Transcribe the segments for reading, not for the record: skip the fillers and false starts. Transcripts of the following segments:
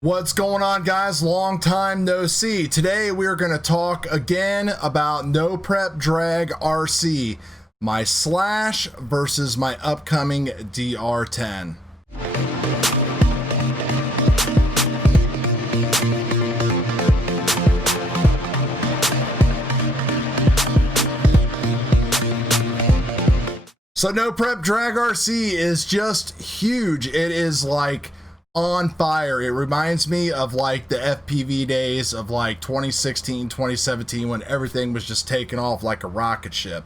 What's going on, guys? Long time no see. Today we are going to talk again about No Prep Drag RC, my slash versus my upcoming DR10. So No Prep Drag RC is just huge. It is like on fire. It reminds me of like the FPV days of like 2016, 2017, when everything was just taking off like a rocket ship.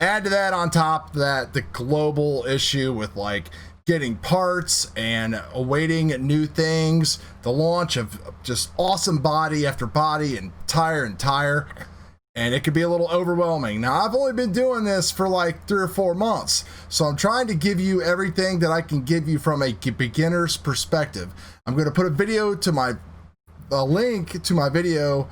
Add to that, on top of that, the global issue with like getting parts and awaiting new things, the launch of just awesome body after body and tire, and it could be a little overwhelming. Now, I've only been doing this for like 3 or 4 months, so I'm trying to give you everything that I can give you from a beginner's perspective. I'm going to put a link to my video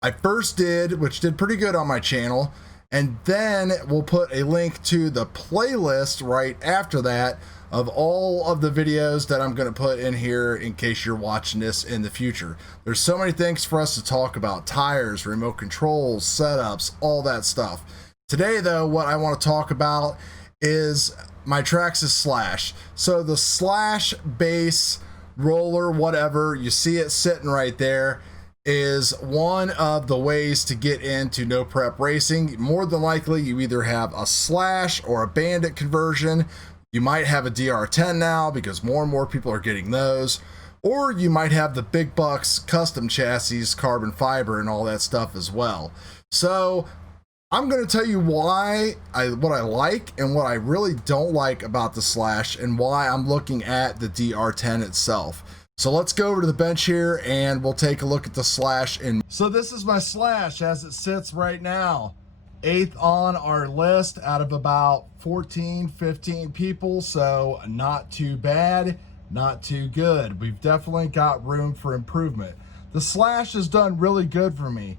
I first did, which did pretty good on my channel, and then we'll put a link to the playlist right after that of all of the videos that I'm going to put in here in case you're watching this in the future. There's so many things for us to talk about: tires, remote controls, setups, all that stuff. Today though, what I want to talk about is my Traxxas Slash. So the Slash base roller, whatever, you see it sitting right there, is one of the ways to get into no prep racing. More than likely you either have a Slash or a Bandit conversion. You might have a DR10 now because more and more people are getting those, or you might have the big bucks custom chassis, carbon fiber, and all that stuff as well. So I'm going to tell you what I like and what I really don't like about the Slash, and why I'm looking at the DR10 itself. So let's go over to the bench here and we'll take a look at the Slash. So this is my Slash as it sits right now. 8th on our list out of about 14, 15 people, so not too bad, not too good. We've definitely got room for improvement. The Slash has done really good for me.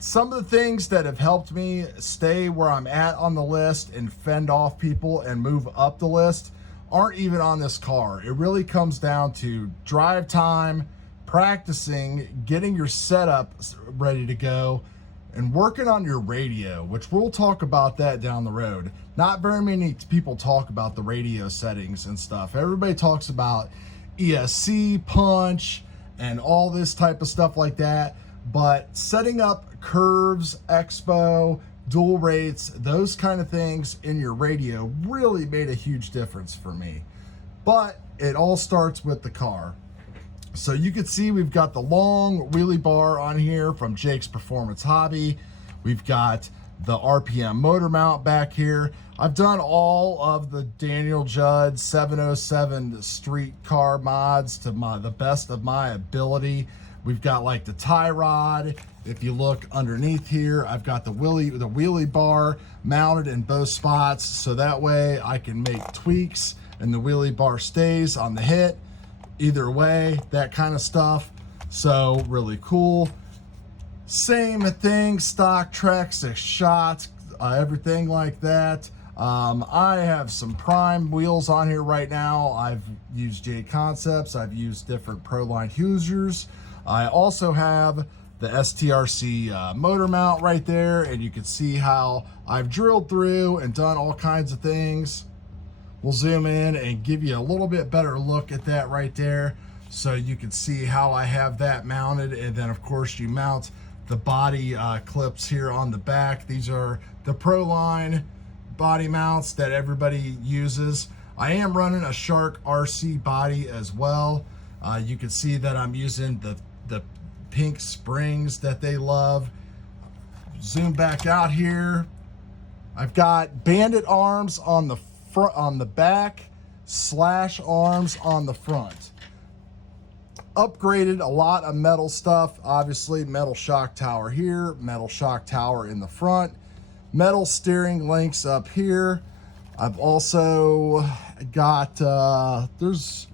Some of the things that have helped me stay where I'm at on the list and fend off people and move up the list aren't even on this car. It really comes down to drive time, practicing, getting your setup ready to go, and working on your radio, which we'll talk about that down the road. Not very many people talk about the radio settings and stuff. Everybody talks about ESC, punch, and all this type of stuff like that, but setting up curves, expo, dual rates, those kind of things in your radio really made a huge difference for me. But it all starts with the car. So you can see we've got the long wheelie bar on here from Jake's Performance Hobby. We've got the RPM motor mount back here. I've done all of the Daniel Judd 707 street car mods to the best of my ability. We've got like the tie rod. If you look underneath here, I've got the wheelie bar mounted in both spots, so that way I can make tweaks and the wheelie bar stays on the hit. Either way, that kind of stuff. So really cool. Same thing, stock Traxxas shots, everything like that. I have some prime wheels on here right now. I've used J Concepts. I've used different Proline Hoosiers. I also have the STRC motor mount right there, and you can see how I've drilled through and done all kinds of things. We'll zoom in and give you a little bit better look at that right there, so you can see how I have that mounted. And then of course you mount the body clips here on the back. These are the Proline body mounts that everybody uses. I am running a Shark RC body as well. You can see that I'm using the pink springs that they love. Zoom back out here. I've got Bandit arms on the front, on the back, Slash arms on the front. Upgraded a lot of metal stuff. Obviously metal shock tower here, metal shock tower in the front, metal steering links up here. I've also got there's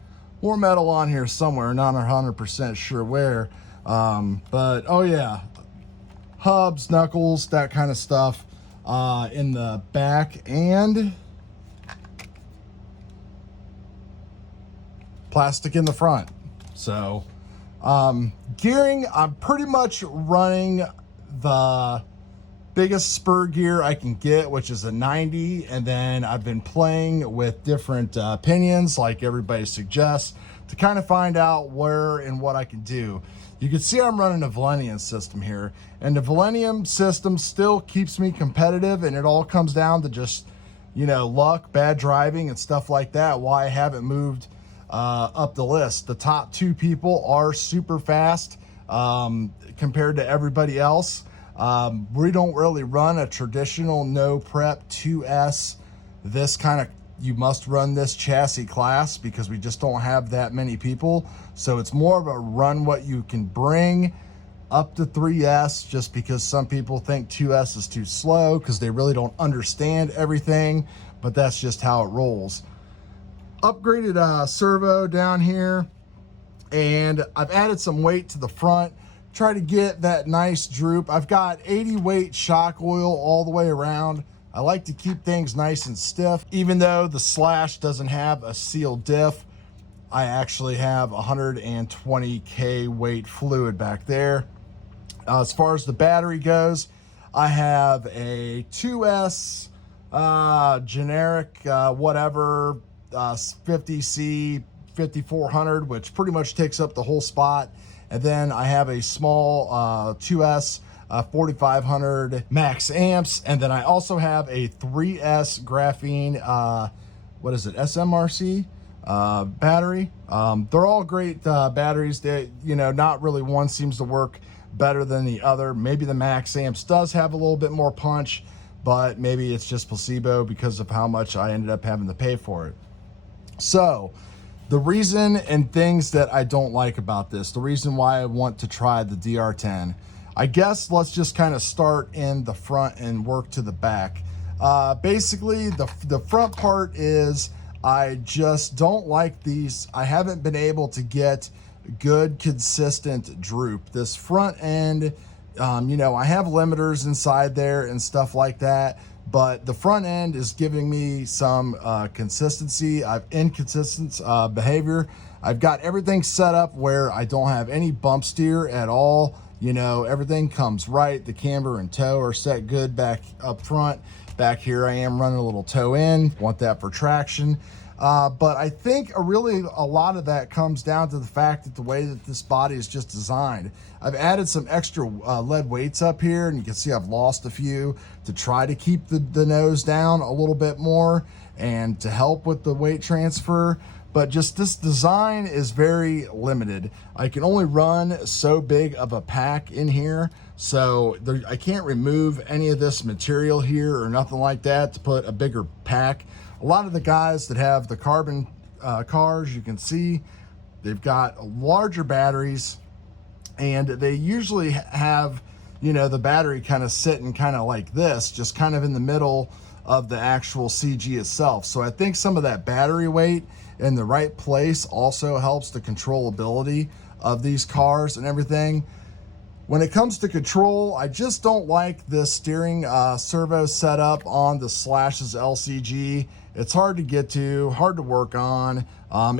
more metal on here somewhere, not 100% sure where, but oh yeah, hubs, knuckles, that kind of stuff in the back, and plastic in the front. So Gearing, I'm pretty much running the biggest spur gear I can get, which is a 90, and then I've been playing with different pinions like everybody suggests to kind of find out where and what I can do. You can see I'm running a Valenium system here, and the Valenium system still keeps me competitive, and it all comes down to just, you know, luck, bad driving, and stuff like that, why I haven't moved up the list. The top 2 people are super fast compared to everybody else. We don't really run a traditional no prep 2S, this kind of, you must run this chassis class, because we just don't have that many people. So it's more of a run what you can bring up to 3S, just because some people think 2S is too slow because they really don't understand everything, but that's just how it rolls. Upgraded servo down here, and I've added some weight to the front. Try to get that nice droop. I've got 80 weight shock oil all the way around. I like to keep things nice and stiff. Even though the Slash doesn't have a sealed diff, I actually have 120K weight fluid back there. As far as the battery goes, I have a 2S generic whatever 50C 5400, which pretty much takes up the whole spot. And then I have a small 2S 4500 max amps. And then I also have a 3S graphene, what is it, SMRC battery. They're all great batteries. They, you know, not really one seems to work better than the other. Maybe the max amps does have a little bit more punch, but maybe it's just placebo because of how much I ended up having to pay for it. So the reason and things that I don't like about this, the reason why I want to try the DR10, I guess let's just kind of start in the front and work to the back. Basically, the front part is, I just don't like these. I haven't been able to get good, consistent droop. This front end, you know, I have limiters inside there and stuff like that, but the front end is giving me some consistency. I've inconsistent behavior. I've got everything set up where I don't have any bump steer at all. You know, everything comes right. The camber and toe are set good back up front. Back here I am running a little toe in, want that for traction. But I think a lot of that comes down to the fact that the way that this body is just designed. I've added some extra lead weights up here, and you can see I've lost a few to try to keep the nose down a little bit more and to help with the weight transfer. But just this design is very limited. I can only run so big of a pack in here, so I can't remove any of this material here or nothing like that to put a bigger pack. A lot of the guys that have the carbon cars, you can see they've got larger batteries, and they usually have, you know, the battery kind of sitting kind of like this, just kind of in the middle of the actual CG itself. So I think some of that battery weight in the right place also helps the controllability of these cars and everything. When it comes to control, I just don't like this steering servo setup on the Slash's LCG. It's hard to get to, hard to work on,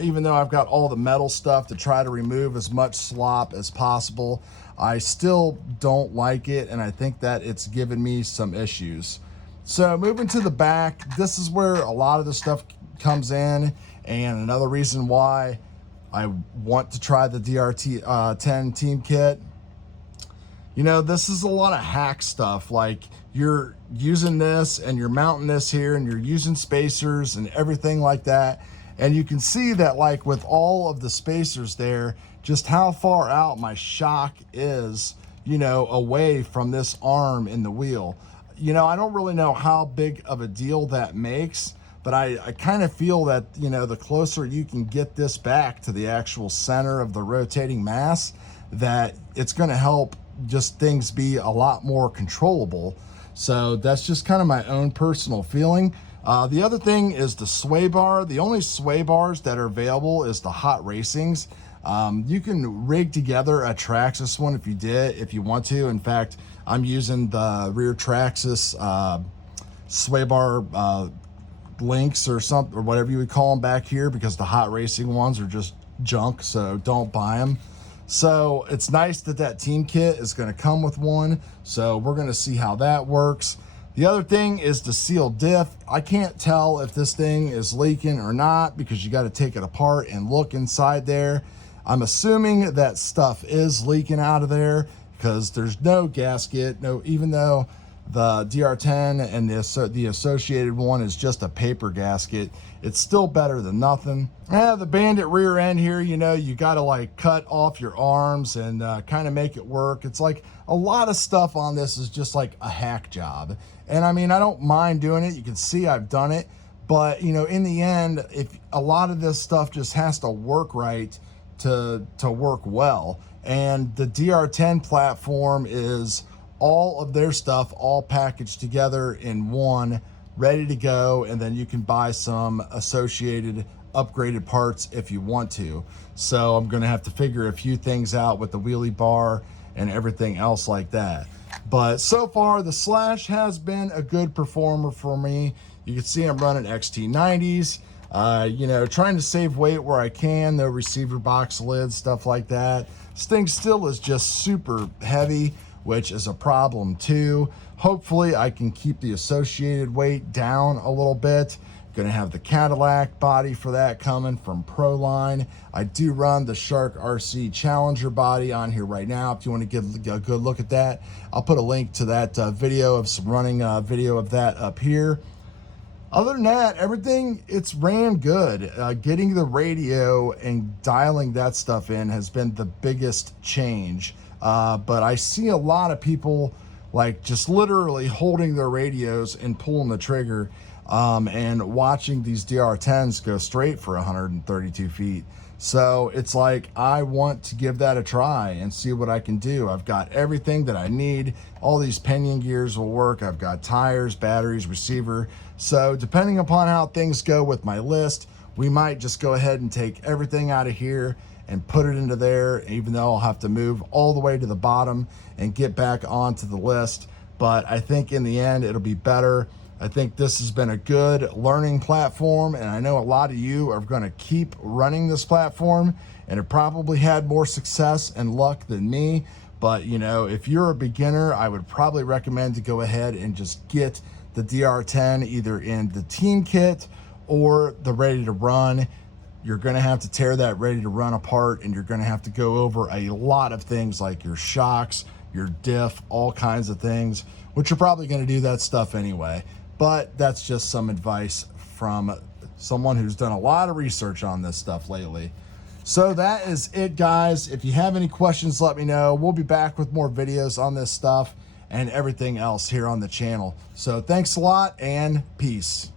even though I've got all the metal stuff to try to remove as much slop as possible. I still don't like it, and I think that it's given me some issues. So moving to the back, this is where a lot of the stuff comes in, and another reason why I want to try the DR10 team kit. You know, this is a lot of hack stuff. Like, you're using this and you're mounting this here and you're using spacers and everything like that. And you can see that, like, with all of the spacers there, just how far out my shock is, you know, away from this arm in the wheel. You know, I don't really know how big of a deal that makes, but I kind of feel that, you know, the closer you can get this back to the actual center of the rotating mass, that it's going to help just things be a lot more controllable. So that's just kind of my own personal feeling. The other thing is the sway bar. The only sway bars that are available is the Hot Racings. You can rig together a Traxxas one if you want to. In fact, I'm using the rear Traxxas sway bar links or something, or whatever you would call them back here, because the Hot Racing ones are just junk, so don't buy them. So it's nice that that team kit is going to come with one. So we're going to see how that works. The other thing is the sealed diff. I can't tell if this thing is leaking or not because you got to take it apart and look inside there. I'm assuming that stuff is leaking out of there because there's no gasket. No, even though the DR10 and the associated one is just a paper gasket, it's still better than nothing. The Bandit rear end here, you know, you got to like cut off your arms and kind of make it work. It's like a lot of stuff on this is just like a hack job. And I mean, I don't mind doing it. You can see I've done it. But, you know, in the end, if a lot of this stuff just has to work right to work well. And the DR10 platform is all of their stuff all packaged together in one, ready to go, and then you can buy some associated upgraded parts if you want to. So I'm gonna have to figure a few things out with the wheelie bar and everything else like that. But so far the Slash has been a good performer for me. You can see I'm running XT90s, you know, trying to save weight where I can, no receiver box lids, stuff like that. This thing still is just super heavy, which is a problem too. Hopefully I can keep the associated weight down a little bit. Gonna have the Cadillac body for that coming from Proline. I do run the Shark RC Challenger body on here right now. If you want to get a good look at that, I'll put a link to that video of some running video of that up here. Other than that, everything, it's ran good. Getting the radio and dialing that stuff in has been the biggest change. But I see a lot of people like just literally holding their radios and pulling the trigger and watching these DR10s go straight for 132 feet. So it's like, I want to give that a try and see what I can do. I've got everything that I need. All these pinion gears will work. I've got tires, batteries, receiver. So depending upon how things go with my list, we might just go ahead and take everything out of here and put it into there, even though I'll have to move all the way to the bottom and get back onto the list. But I think in the end, it'll be better. I think this has been a good learning platform, and I know a lot of you are going to keep running this platform and have probably had more success and luck than me. But, you know, if you're a beginner, I would probably recommend to go ahead and just get the DR10 either in the team kit or the ready to run. You're going to have to tear that ready to run apart, and you're going to have to go over a lot of things like your shocks, your diff, all kinds of things, which you're probably going to do that stuff anyway. But that's just some advice from someone who's done a lot of research on this stuff lately. So that is it, guys. If you have any questions, let me know. We'll be back with more videos on this stuff and everything else here on the channel. So thanks a lot, and peace.